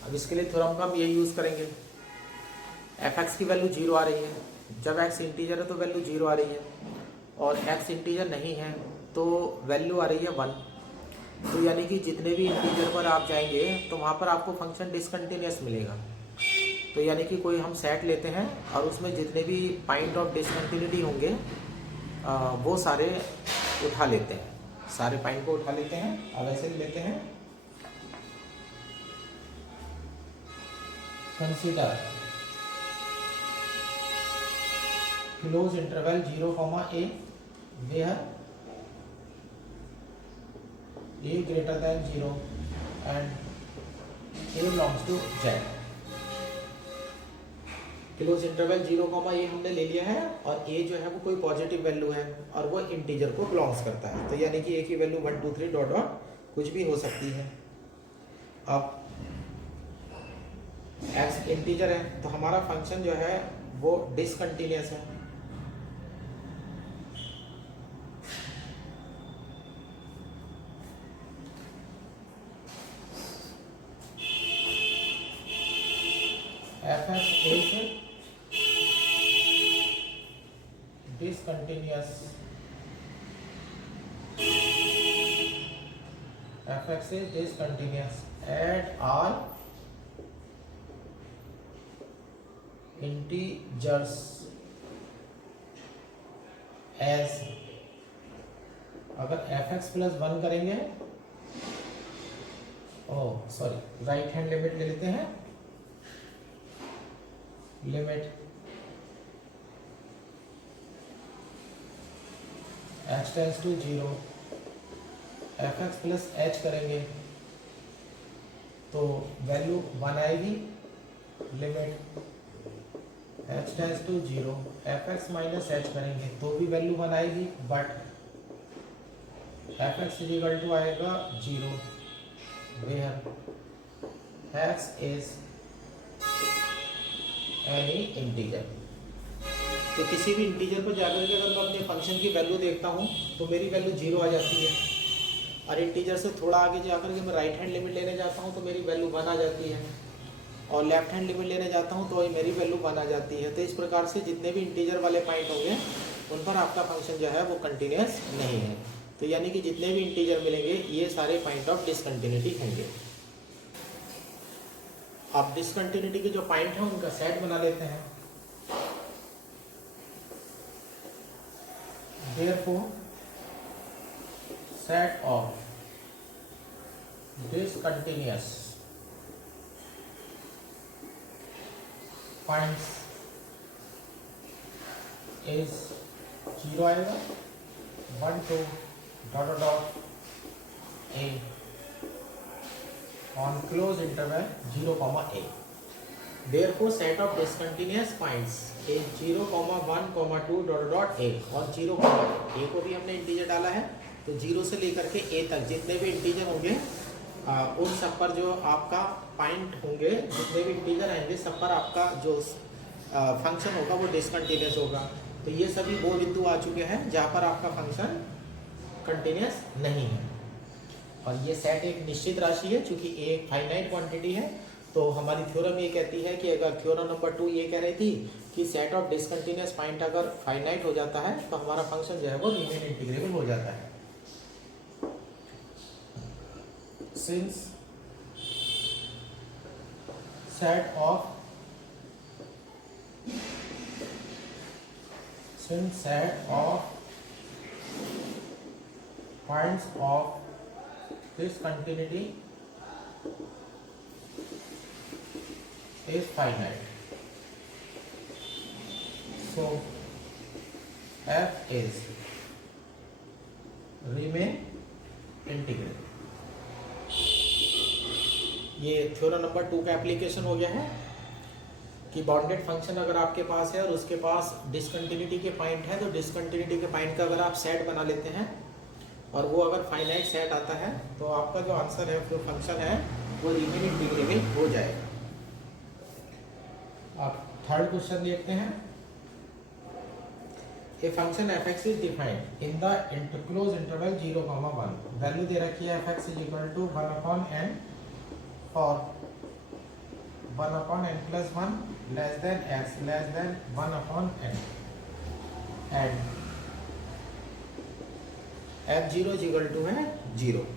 अब इसके लिए थ्योरम का हम ये यूज करेंगे। एफ एक्स की वैल्यू 0 आ रही है, जब एक्स इंटीजर है तो वैल्यू 0 आ रही है, और एक्स इंटीजर नहीं है तो वैल्यू आ रही है 1। तो यानी कि जितने भी इंटीजर पर आप जाएंगे तो वहाँ पर आपको फंक्शन डिसकंटिन्यूअस मिलेगा। तो यानी कि कोई हम सेट लेते हैं और उसमें जितने भी पॉइंट ऑफ डिसकंटिन्यूटी होंगे वो सारे उठा लेते हैं, सारे पॉइंट को उठा लेते हैं। अब ऐसे लेते हैं, consider close interval 0, where a greater than 0 and a belongs to z। Close interval 0, a हमने ले लिया है और a जो है वो कोई पॉजिटिव वैल्यू है और वो इंटीजर को बिलोंग्स करता है। तो यानी कि a की वैल्यू 1 2 3 डॉट डॉट कुछ भी हो सकती है। अब x इंटीजर है तो हमारा फंक्शन जो है वो डिसकंटिन्यूअस है। fx is discontinuous, fx is discontinuous at all integers as, अगर fx प्लस 1 करेंगे, सॉरी राइट हैंड लिमिट ले लेते हैं, limit h tends to 0, fx plus h करेंगे तो वैल्यू 1 आएगी, limit h tends to 0, fx minus h करेंगे तो भी वैल्यू 1 आएगी, but fx is equal to आएगा 0 where x is any integer. तो किसी भी इंटीजर पर जाकर के अगर मैं अपने फंक्शन की वैल्यू देखता हूँ तो मेरी वैल्यू 0 आ जाती है, और इंटीजर से थोड़ा आगे जाकर के मैं राइट हैंड लिमिट लेने जाता हूँ तो मेरी वैल्यू 1 आ जाती है, और लेफ्ट हैंड लिमिट लेने जाता हूँ तो मेरी वैल्यू 1 आ जाती है। तो इस प्रकार से जितने भी इंटीजर वाले पॉइंट होंगे उन पर आपका फंक्शन जो है वो कंटिन्यूअस नहीं है। तो यानी कि जितने भी इंटीजर मिलेंगे ये सारे पॉइंट ऑफ डिसकंटिन्यूटी होंगे। अब डिसकंटिन्यूटी के जो पॉइंट हैं उनका सेट बना लेते हैं। Therefore, set of discontinuous points is 0 आएगा, 1 2 dot dot a on closed interval 0, a। Therefore, set of discontinuous points is 0, 1, 2 dot dot a, और 0, a को भी हमने इंटीजर डाला है तो 0 से लेकर के a तक जितने भी इंटीजर होंगे उन सब पर जो आपका पॉइंट होंगे, जितने भी इंटीजर आएंगे सब पर आपका जो फंक्शन होगा वो डिसकंटिन्यूअस होगा। तो ये सभी वो बिंदु आ चुके हैं जहाँ पर आपका फंक्शन कंटिन्यूअस नहीं है, और ये सेट एक निश्चित राशि है क्योंकि a एक फाइनाइट क्वांटिटी है। तो हमारी थ्योरम ये कहती है कि अगर थ्योरम नंबर 2 ये कह रही थी कि सेट ऑफ डिसकंटिन्यूअस पॉइंट अगर फाइनाइट हो जाता है तो हमारा फंक्शन जो है वो रीमेन इंटीग्रेबल हो जाता है। Since since set of points of discontinuity is finite, so f is remain integral. ये थ्योरम नंबर 2 का एप्लीकेशन हो गया है कि बाउंडेड फंक्शन अगर आपके पास है और उसके पास डिसकंटिन्यूटी के पॉइंट है, तो डिसकंटिन्यूटी के पॉइंट का अगर आप सेट बना लेते हैं और वो अगर फाइनाइट सेट आता है, तो आपका जो आंसर है, जो फंक्शन है, वो रीमेन इंटीग्रेबल हो जाएगा। अब थर्ड क्वेश्चन देखते हैं। A function fx is defined in the closed interval 0, 1। Value दे रखी है fx is equal to 1/n for 1/n plus 1 less than x less than 1/n and f0 is equal to है 0।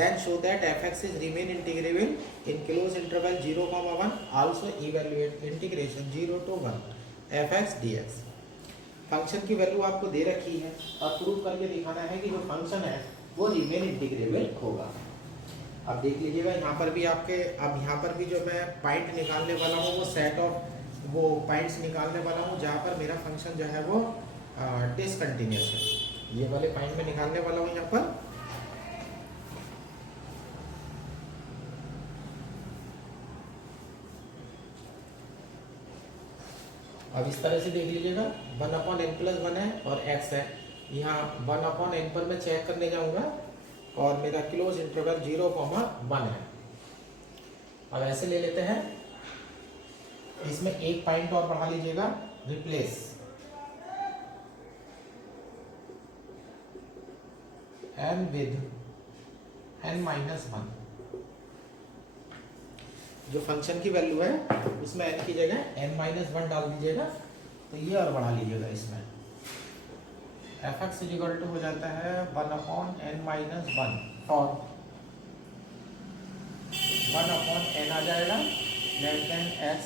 Then show that fx is remain integrable in closed interval 0, 1। Also evaluate integration 0 to 1 fx dx। Function की value आपको दे रखी है और prove करके दिखाना है कि जो फंक्शन है वो रिमेन इंटीग्रेबल होगा। अब देख लीजिएगा यहाँ पर भी आपके, अब यहाँ पर भी जो मैं पॉइंट निकालने वाला हूँ वो सेट ऑफ वो पॉइंट्स निकालने वाला हूँ जहाँ पर मेरा फंक्शन जो है वो डिसकंटिन्यूअस है। ये वाले पॉइंट में निकालने वाला हूँ यहाँ पर। अब इस तरह से देख लीजिएगा 1/n plus 1 है और x है। यहाँ 1/n पर मैं चेक करने जाऊंगा और मेरा क्लोज इंटरवल 0, 1 है। अब ऐसे ले लेते हैं, इसमें एक पॉइंट और बढ़ा लीजिएगा, रिप्लेस n with n-1। जो फंक्शन की वैल्यू है उसमें n की जगह n-1 डाल दीजिएगा, तो ये और बढ़ा लीजिएगा। इसमें fx इक्वल टू हो जाता है 1/n-1 और 1/n आ जाएगा less than x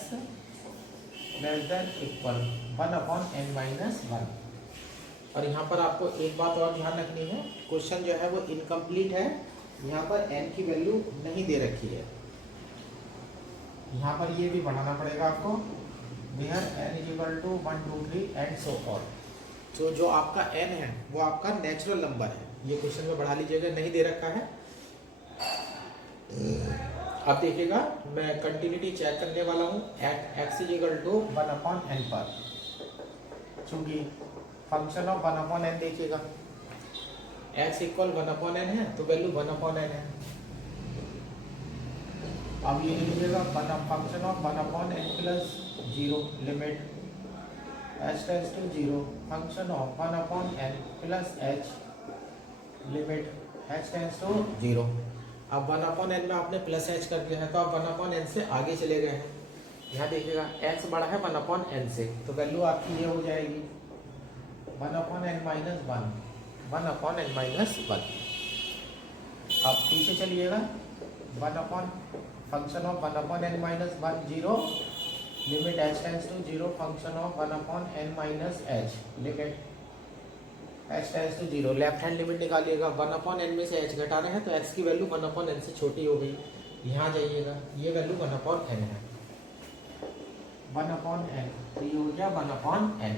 less than equal 1/n-1। और यहाँ पर आपको एक बात और ध्यान रखनी है, क्वेश्चन जो है वो इनकम्प्लीट है, यहाँ पर n की वैल्यू नहीं दे रखी है। यहाँ पर ये भी बढ़ाना पड़ेगा आपको, where n is equal to 1, 2, 3 and so on. तो जो आपका n है वो आपका नेचुरल नंबर है, ये क्वेश्चन में बढ़ा लीजिएगा, नहीं दे रखा है। अब देखिएगा मैं कंटिन्यूटी चेक करने वाला हूँ at x is equal to 1/n पर, चूंकि फंक्शन ऑफ 1/n देखिएगा x इक्वल 1/n है तो वैल्यू 1/n है। अब ये लीजिएगा function of 1/n plus 0 limit h tends to 0 function of 1/n plus h limit h tends to 0। अब 1/n में आपने प्लस h कर दिया है तो आप 1/n से आगे चले गए हैं। यहाँ देखिएगा x बड़ा है 1/n से, तो वैल्यू आपकी ये हो जाएगी 1/n-1 1/n-1। अब पीछे चलिएगा, function of 1/n-1 0 limit h tends to 0 function of 1/n-h limit h tends to 0। Left hand limit निकालिएगा, 1/n में से h घटा रहे हैं तो x की वैल्यू 1/n से छोटी हो गई। यहाँ जाइएगा, ये वैल्यू 1/n है, 1/n तो ये हो गया 1/n,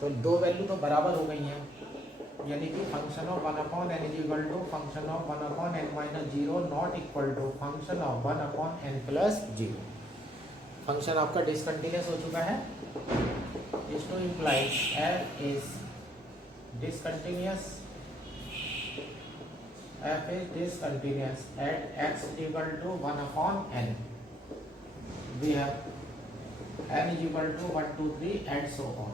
तो दो वैल्यू तो बराबर हो गई हैं, यानी कि function of 1/n is equal to function of 1/n-0 not equal to function of 1/n plus 0। Function आपका डिसकंटिन्यूअस हो चुका है। This to implies f is discontinuous, f is discontinuous at x is equal to 1/n where n is equal to 1, 2, 3 and so on।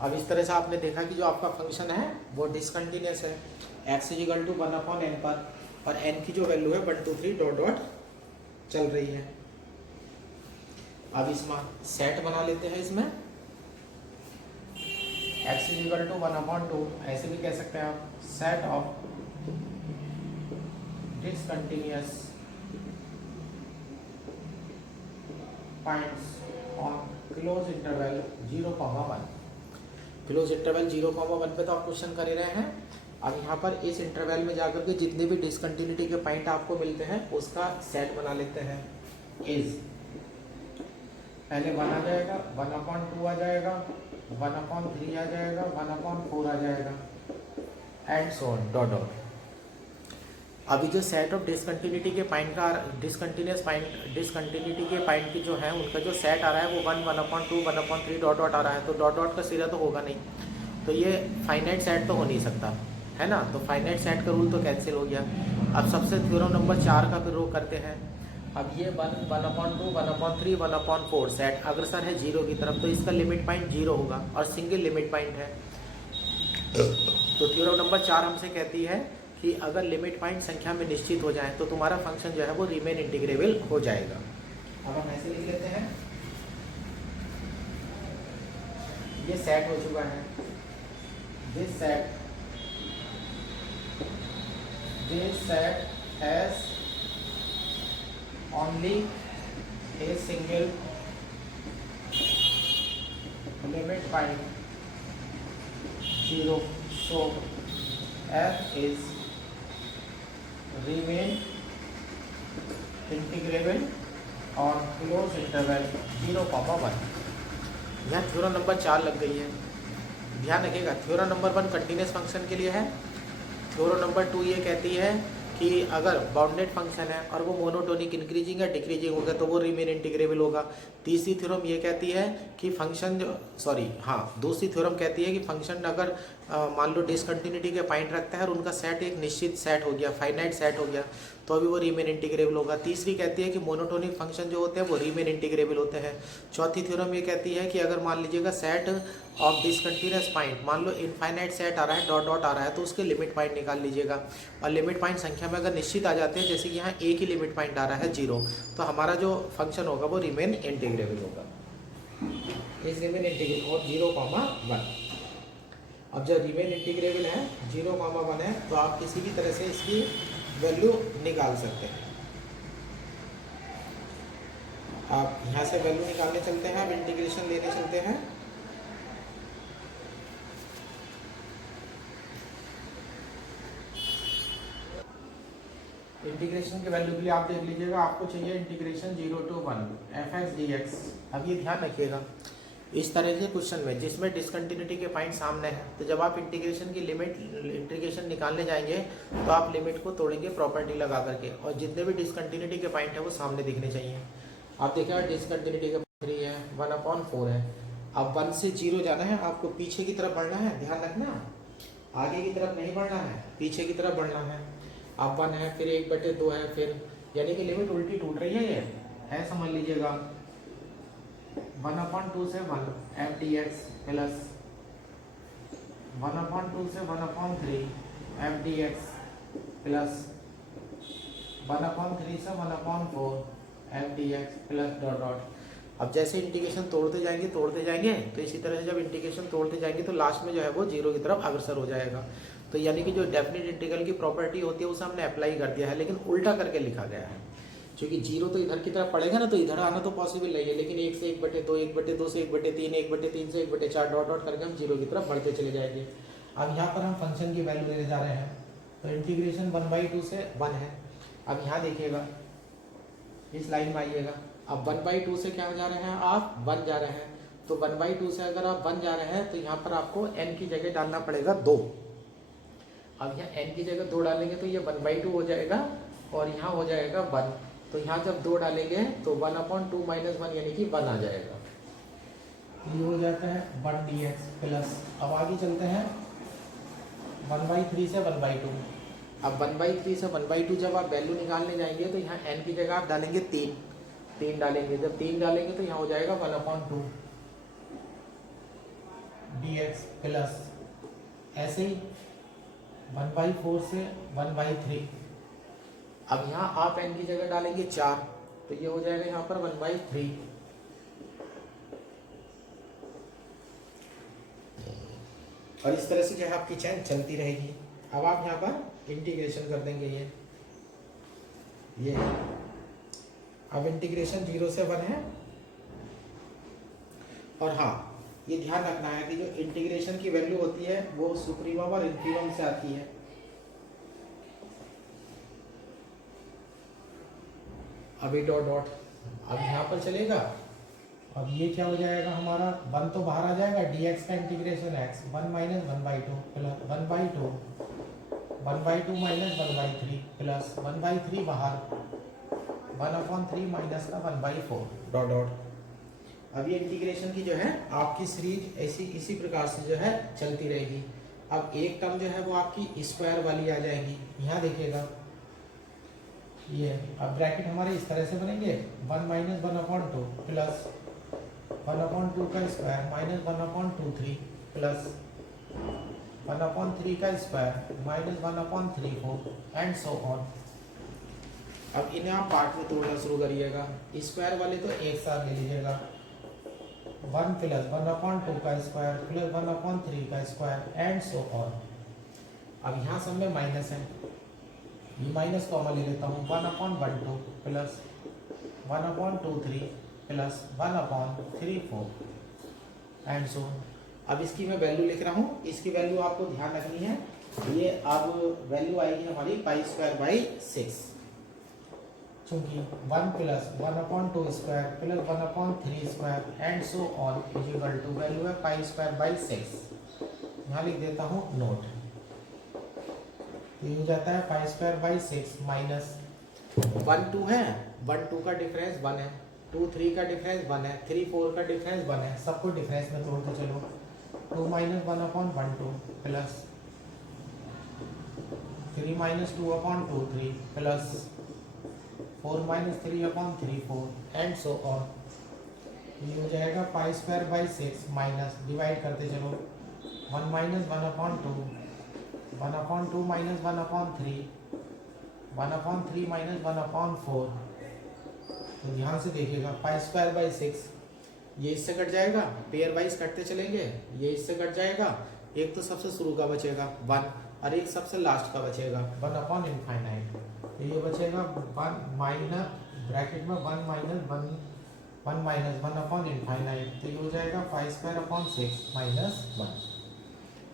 अब इस तरह से आपने देखा कि जो आपका फंक्शन है वो डिसकंटिन्यूअस है, x is equal to 1/n पर, और n की जो वैल्यू है 1, 2, 3 डॉट डॉट चल रही है। अब इसमें सेट बना लेते हैं, इसमें x इज इक्वल टू 1/2, ऐसे भी कह सकते हैं आप, set of discontinuous points on close interval 0,1, close interval 0,1 पे तो आप क्वेश्चन कर ही रहे हैं। अब यहाँ पर इस इंटरवल में जाकर के जितने भी डिसकंटिन्यूटी के पॉइंट आपको मिलते हैं उसका सेट बना लेते हैं। इज पहले 1 आ जाएगा, 1/2 आ जाएगा, 1/3 आ जाएगा, 1/4 आ जाएगा, and so on dot dot. अभी जो सेट ऑफ डिसकंटिन्यूटी के पॉइंट का डिसकंटिन्यूटी के पॉइंट की जो है उनका जो सेट आ रहा है वो 1, 1/2, 1/3 डॉट डॉट आ रहा है, तो डॉट डॉट का सिरा तो होगा नहीं, तो ये फाइनाइट सेट तो हो नहीं सकता है ना, तो फाइनाइट सेट का रूल तो कैंसिल हो गया। अब सबसे थ्योरम नंबर 4 का फिर रो करते हैं। अब ये 1, 1/2, 1/3, 1/4 सेट अग्रसर है 0 की तरफ, तो इसका लिमिट पॉइंट 0 होगा और सिंगल लिमिट पॉइंट है। तो थ्योरम नंबर 4 हमसे कहती है कि अगर लिमिट पॉइंट संख्या में निश्चित हो जाए तो तुम्हारा फंक्शन जो है वो रीमेन इंटीग्रेबल हो जाएगा। अब हम ऐसे लिख लेते हैं, ये सेट हो चुका है, this set has only a single limit point 0, so f is remain integrable on closed interval 0,1। यहाँ थ्योरम नंबर 4 लग गई है। ध्यान रखिएगा, थ्योरम नंबर 1 कंटिन्यूस फंक्शन के लिए है, थ्योरम नंबर 2 ये कहती है कि अगर बाउंडेड फंक्शन है और वो मोनोटोनिक इंक्रीजिंग या डिक्रीजिंग होगा तो वो रिमेन इंटीग्रेबल होगा। तीसरी थ्योरम ये कहती है कि फंक्शन दूसरी थ्योरम कहती है कि फंक्शन अगर मान लो डिसकंटिन्यूटी के पॉइंट रखता है और उनका सेट एक निश्चित सेट हो गया, फाइनाइट सेट हो गया, तो अभी वो रीमेन इंटीग्रेबल होगा। तीसरी कहती है कि मोनोटोनिक फंक्शन जो होते हैं वो रीमेन इंटीग्रेबल होते हैं। चौथी थ्योरम ये कहती है कि अगर मान लीजिएगा सेट ऑफ डिसकंटिन्यूअस पॉइंट, मान लो इनफाइनाइट सेट आ रहा है, डॉट डॉट आ रहा है, तो उसके लिमिट पॉइंट निकाल लीजिएगा, और लिमिट पॉइंट संख्या में अगर निश्चित आ जाते हैं, जैसे कि यहाँ एक ही लिमिट पॉइंट आ रहा है 0, तो हमारा जो फंक्शन होगा वो रीमेन इंटीग्रेबल होगा, इस रिमेन इंटीग्रेबल और 0,1। अब जब रिमेन इंटीग्रेबल है 0,1 है तो आप किसी भी तरह से इसकी वैल्यू निकाल सकते हैं। आप यहाँ से वैल्यू निकालने चलते हैं, अब इंटीग्रेशन लेने चलते हैं। इंटीग्रेशन के वैल्यू के लिए आप देख लीजिएगा, आपको चाहिए इंटीग्रेशन 0 to 1 fx dx। अब ये ध्यान रखिएगा, इस तरह के क्वेश्चन में जिसमें डिसकंटिन्यूटी के पॉइंट सामने है, तो जब आप इंटीग्रेशन की लिमिट इंटीग्रेशन निकालने जाएंगे तो आप लिमिट को तोड़ेंगे प्रॉपर्टी लगा करके, और जितने भी डिसकंटिन्यूटी के पॉइंट है वो सामने दिखने चाहिए। आप देखिए डिसकंटिन्यूटी का 3 है, 1/4 है। अब 1 से 0 जाना है, आपको पीछे की तरफ बढ़ना है, ध्यान रखना, आगे की तरफ नहीं बढ़ना है, पीछे की तरफ बढ़ना है। अब 1 है, फिर 1/2 है, फिर यानी कि लिमिट उल्टी टूट रही है, ये है समझ लीजिएगा। 1/2 से 1 f dx प्लस 1/2 से 1/3 f dx प्लस 1/3 से 1/4 f dx plus dot dot. अब जैसे इंटीग्रेशन तोड़ते जाएंगे तो इसी तरह से जब इंटीग्रेशन तोड़ते जाएंगे तो लास्ट में जो है वो 0 की तरफ अग्रसर हो जाएगा। तो यानी कि जो डेफिनेट इंटीग्रल की प्रॉपर्टी होती है उसे हमने अप्लाई कर दिया है, लेकिन उल्टा करके लिखा गया है, क्योंकि 0 तो इधर की तरफ पड़ेगा ना, तो इधर आना तो पॉसिबल नहीं है, लेकिन 1 से 1/2, 1/2 से 1/3, 1/3 से 1/4 डॉट डॉट करके हम 0 की तरफ बढ़ते चले जाएंगे। अब यहाँ पर हम फंक्शन की वैल्यू लेने जा रहे हैं, तो इंटीग्रेशन 1/2 से 1 है। अब यहाँ देखिएगा, इस लाइन में आइएगा, अब 1/2 से क्या जा रहे हैं आप, 1 जा रहे हैं, तो 1/2 से अगर आप 1 जा रहे हैं तो यहाँ पर आपको n की जगह डालना पड़ेगा 2। अब यहाँ n की जगह 2 डालेंगे तो ये 1/2 हो जाएगा और यहाँ हो जाएगा 1, तो यहाँ जब 2 डालेंगे तो 1/2 - 1 यानी कि 1 आ जाएगा, ये हो जाता है 1 dx प्लस। अब आगे चलते हैं 1/3 से 1/2। अब 1/3 से 1/2 जब आप वैल्यू निकालने जाएंगे तो यहाँ n की जगह आप डालेंगे 3 डालेंगे, जब 3 डालेंगे तो यहाँ हो जाएगा 1/2 dx प्लस ऐसे ही 1/4 से 1/3। अब यहाँ आप n की जगह डालेंगे 4, तो ये हो जाएगा यहाँ पर 1/3। और इस तरह से जो है आपकी चैन चलती रहेगी। अब आप यहाँ पर इंटीग्रेशन कर देंगे, ये अब इंटीग्रेशन 0 से 1 है, और हाँ, ये ध्यान रखना है कि जो इंटीग्रेशन की वैल्यू होती है वो सुप्रीमम और इन्फीमम से आती है। अभी डॉट डॉट अब यहाँ पर चलेगा। अब ये क्या हो जाएगा हमारा, 1 तो बाहर आ जाएगा, dx का integration x 1 minus 1/2 plus 1/2 1/2 minus 1/3 plus 1/3 बाहर 1/3 माइनस का 1/4 डॉट डॉट। अब ये इंटीग्रेशन की जो है आपकी सीरीज ऐसी इसी प्रकार से जो है चलती रहेगी। अब एक टर्म जो है वो आपकी स्क्वायर वाली आ जाएगी, यहाँ देखिएगा ये। अब ब्रैकेट हमारे इस तरह से बनेंगे, 1 माइनस 1/2 प्लस 1/2 का स्क्वायर माइनस 1/2 प्लस 1/3 का square minus 1/3 and so on. अब इन्हें आप पार्ट में तोड़ना शुरू करिएगा। स्क्वायर वाले तो एक साथ ले लीजिएगा, 1 प्लस 1/2 का स्क्वायर प्लस 1/3 का स्क्वायर एंड सो ऑन। अब यहाँ सब में माइनस है, ये माइनस कॉमन ले लेता हूँ, 1/12 प्लस 1/23 प्लस 1/34 एंड सो। अब इसकी मैं वैल्यू लिख रहा हूँ, इसकी वैल्यू आपको ध्यान रखनी है। ये अब वैल्यू आएगी हमारी π²/6, चूंकि 1 plus 1/2 square plus 1/3 square and so on is equal to value है π²/6। यहाँ लिख देता हूँ नोट। ये हो जाता है π²/6 माइनस 1 2 है, 1 2 का डिफरेंस 1 है, 2 3 का डिफरेंस 1 है, 3 4 का डिफरेंस 1 है। सबको डिफरेंस में तोड़ते चलो, 2 minus 1/12 plus 3 minus 2/23 plus 4 minus 3/34 and so on. ये हो जाएगा π²/6 माइनस, डिवाइड करते चलो, 1 माइनस 1/2 1/2 माइनस 1/3 1/3 माइनस 1/4। तो ध्यान से देखिएगा, π²/6 ये इससे कट जाएगा, पेयर वाइज कटते चलेंगे, ये इससे कट जाएगा। एक तो सबसे शुरू का बचेगा 1 और एक सबसे लास्ट का बचेगा 1/∞। तो ये बचेगा 1 माइनस ब्रैकेट में 1 माइनस 1/∞। तो ये हो जाएगा π²/6 माइनस 1।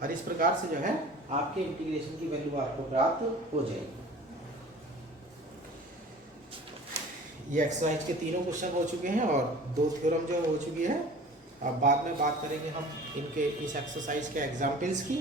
और इस प्रकार से जो है आपके इंटीग्रेशन की वैल्यू आपको प्राप्त हो जाएगी। ये एक्सरसाइज के तीनों क्वेश्चन हो चुके हैं और 2 थ्योरम जो हो चुकी है। अब बाद में बात करेंगे हम इनके इस एक्सरसाइज के एग्जाम्पल्स की।